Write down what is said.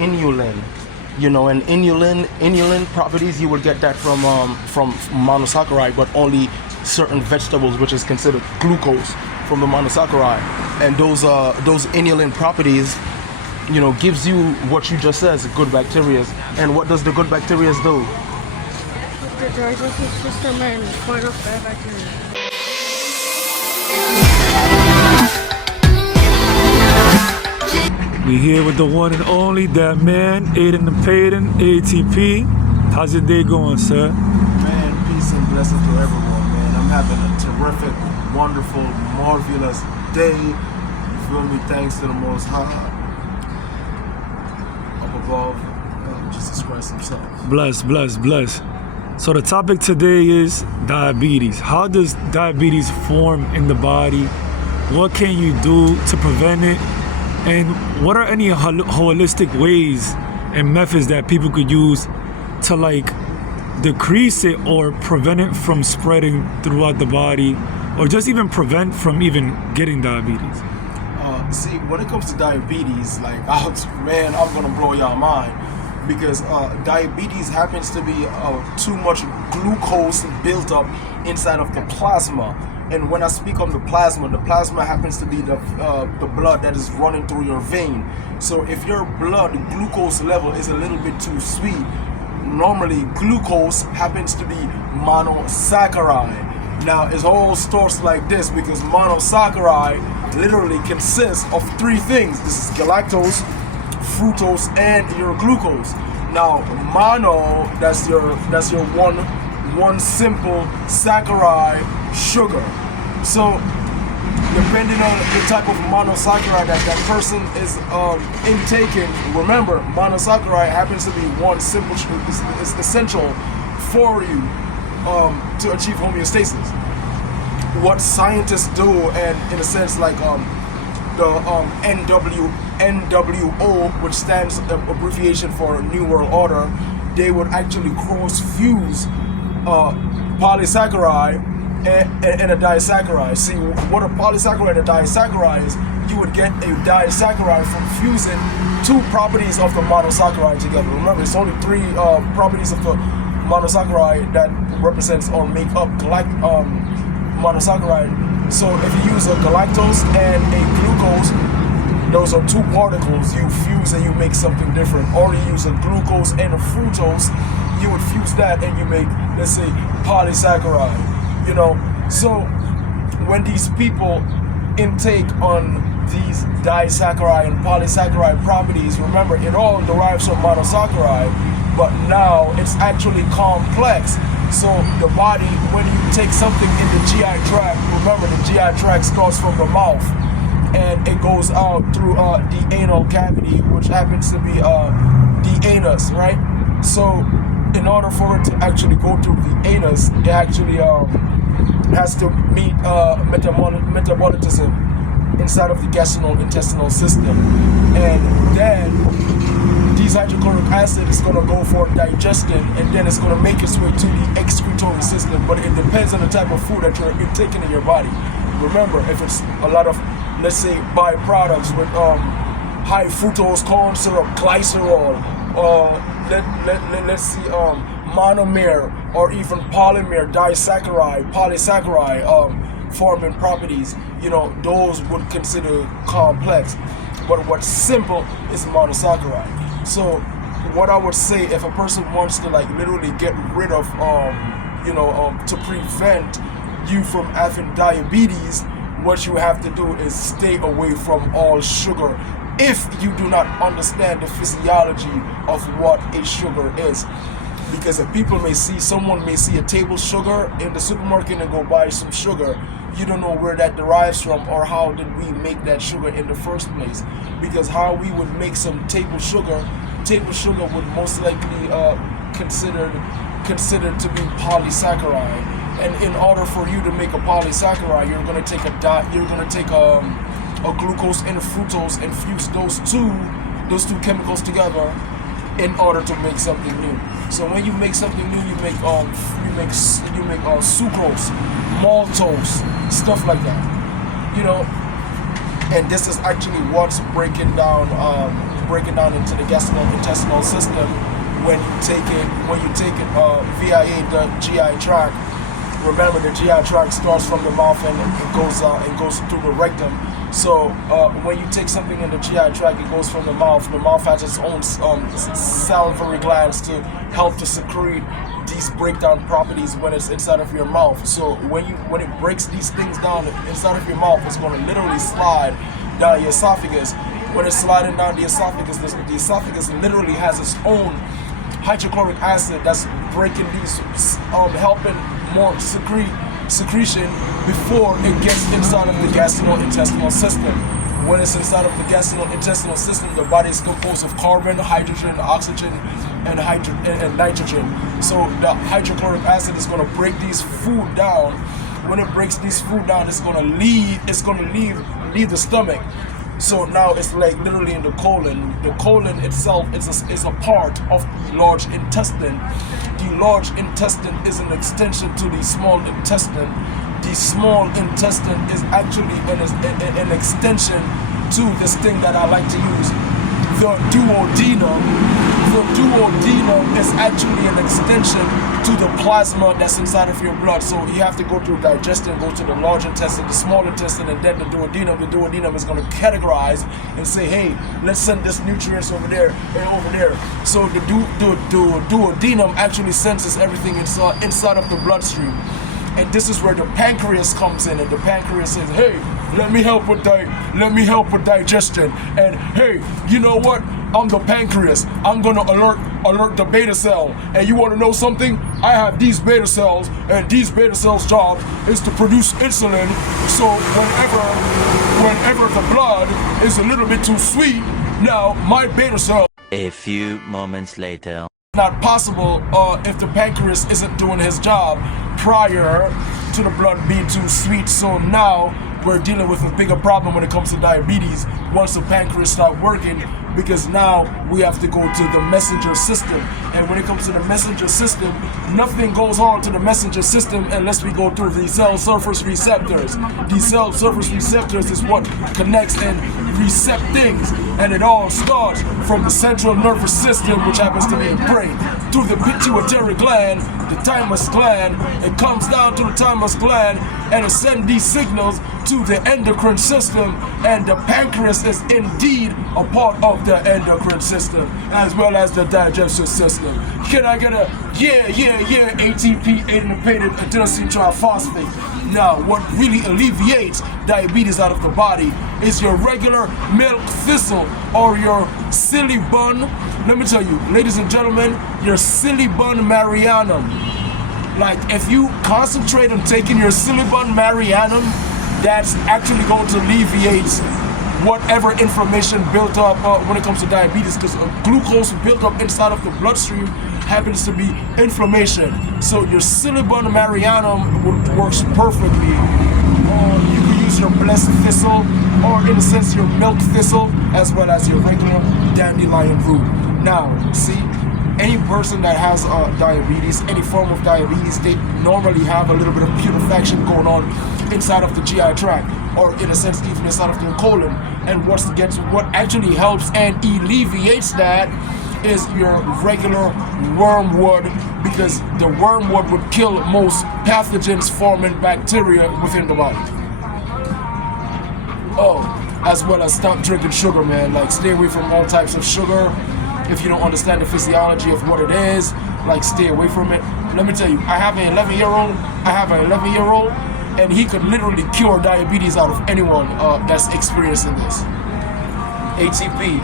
inulin. And inulin properties, you would get that from monosaccharide, but only certain vegetables, which is considered glucose from the monosaccharide. And those inulin properties, gives you what you just said, good bacteria. And what does the good bacteria do? The digestive system and fight off bad bacteria. We here with the one and only, that man, Aidenthepayden, ATP. How's your day going, sir? Man, peace and blessings to everyone, man. I'm having a terrific, wonderful, marvelous day. You feel me? Thanks to the Most High. Up above, Jesus Christ himself. Bless. So the topic today is diabetes. How does diabetes form in the body? What can you do to prevent it? And what are any holistic ways and methods that people could use to decrease it or prevent it from spreading throughout the body, or just even prevent from even getting diabetes? See, when it comes to diabetes, I'm gonna blow y'all mind, because diabetes happens to be too much glucose built up inside of the plasma. And when I speak on the plasma happens to be the blood that is running through your vein. So if your blood glucose level is a little bit too sweet, normally glucose happens to be monosaccharide. Now it all starts like this, because monosaccharide literally consists of three things. This is galactose, fructose, and your glucose. Now mono, that's your one simple saccharide sugar. So depending on the type of monosaccharide that person is intaking, remember, monosaccharide happens to be one simple sugar. It's essential for you to achieve homeostasis. What scientists do, and in a sense the NWO, which stands abbreviation for New World Order, they would actually cross-fuse polysaccharide and a disaccharide. See, what a polysaccharide and a disaccharide is, you would get a disaccharide from fusing two properties of the monosaccharide together. Remember, it's only three properties of the monosaccharide that represents or make up monosaccharide. So if you use a galactose and a glucose, those are two particles, you fuse and you make something different. Or you use a glucose and a fructose, you would fuse that and you make, let's say, polysaccharide. So when these people intake on these disaccharide and polysaccharide properties, remember, it all derives from monosaccharide, but now it's actually complex. So the body, when you take something in the GI tract, remember the GI tract starts from the mouth and it goes out through the anal cavity, which happens to be the anus, right? So in order for it to actually go through the anus, it actually has to meet metabolism inside of the gastrointestinal system, and then this hydrochloric acid is going to go for digestion, and then it's going to make its way to the excretory system. But it depends on the type of food that you're taking in your body. Remember, if it's a lot of, let's say, byproducts with high fructose corn syrup, glycerol, let's see, monomer or even polymer, disaccharide, polysaccharide forming properties, those would consider complex. But what's simple is monosaccharide. So what I would say, if a person wants to literally get rid of to prevent you from having diabetes, what you have to do is stay away from all sugar, if you do not understand the physiology of what a sugar is. Because if someone may see a table sugar in the supermarket and go buy some sugar, you don't know where that derives from or how did we make that sugar in the first place. Because how we would make some table sugar would most likely considered to be polysaccharide. And in order for you to make a polysaccharide, you're going to take a glucose and a fructose and fuse those two chemicals together in order to make something new. So when you make something new, you make sucrose, maltose, stuff like that. And this is actually what's breaking down break it down into the gastrointestinal system when you take it via the GI tract. Remember, the GI tract starts from the mouth and it goes through the rectum. So when you take something in the GI tract, it goes from the mouth. The mouth has its own salivary glands to help to secrete these breakdown properties when it's inside of your mouth. So when it breaks these things down inside of your mouth, it's going to literally slide down your esophagus. When it's sliding down the esophagus literally has its own hydrochloric acid that's breaking these, helping more secretion before it gets inside of the gastrointestinal system. When it's inside of the gastrointestinal system, the body is composed of carbon, hydrogen, oxygen, and nitrogen. So the hydrochloric acid is going to break these food down. When it breaks these food down, it's going to leave the stomach. So now it's like literally in the colon. The colon itself is a part of the large intestine. The large intestine is an extension to the small intestine. The small intestine is actually an extension to this thing that I like to use, the duodenum. The duodenum is actually an extension to the plasma that's inside of your blood. So you have to go through digestion, go to the large intestine, the small intestine, and then the duodenum. The duodenum is going to categorize and say, hey, let's send this nutrients over there and over there. So the duodenum actually senses everything inside of the bloodstream. And this is where the pancreas comes in, and the pancreas says, hey, let me help with digestion. And hey, you know what? I'm the pancreas. I'm gonna alert the beta cell. And you wanna know something? I have these beta cells, and these beta cells' job is to produce insulin. So whenever the blood is a little bit too sweet, now my beta cell. A few moments later. Not possible if the pancreas isn't doing his job prior to the blood being too sweet. So now we're dealing with a bigger problem when it comes to diabetes once the pancreas start working, because now we have to go to the messenger system. And when it comes to the messenger system, nothing goes on to the messenger system unless we go through the cell surface receptors. These cell surface receptors is what connects and recept things, and it all starts from the central nervous system, which happens to be the brain, through the pituitary gland, the thymus gland. It comes down to the thymus gland and it sends these signals to the endocrine system, and the pancreas is indeed a part of the endocrine system as well as the digestive system. Can I get a yeah, ATP, Aidenthepayden, adenosine triphosphate? Now, what really alleviates diabetes out of the body is your regular milk thistle or your sillybun. Let me tell you, ladies and gentlemen, your sillybun marianum. Like, if you concentrate on taking your sillybun marianum, that's actually going to alleviate whatever inflammation built up when it comes to diabetes, because glucose built up inside of the bloodstream happens to be inflammation. So your sillybun marianum works perfectly. You can use your blessed thistle, or in a sense your milk thistle, as well as your regular dandelion root. Now, see, any person that has diabetes, any form of diabetes, they normally have a little bit of putrefaction going on inside of the GI tract, or in a sense even inside of their colon. And what actually helps and alleviates that is your regular wormwood, because the wormwood would kill most pathogens forming bacteria within the body. Oh, as well as stop drinking sugar, man. Like, stay away from all types of sugar. If you don't understand the physiology of what it is, like, stay away from it. Let me tell you, I have an 11-year-old, and he could literally cure diabetes out of anyone that's experiencing this. ATP,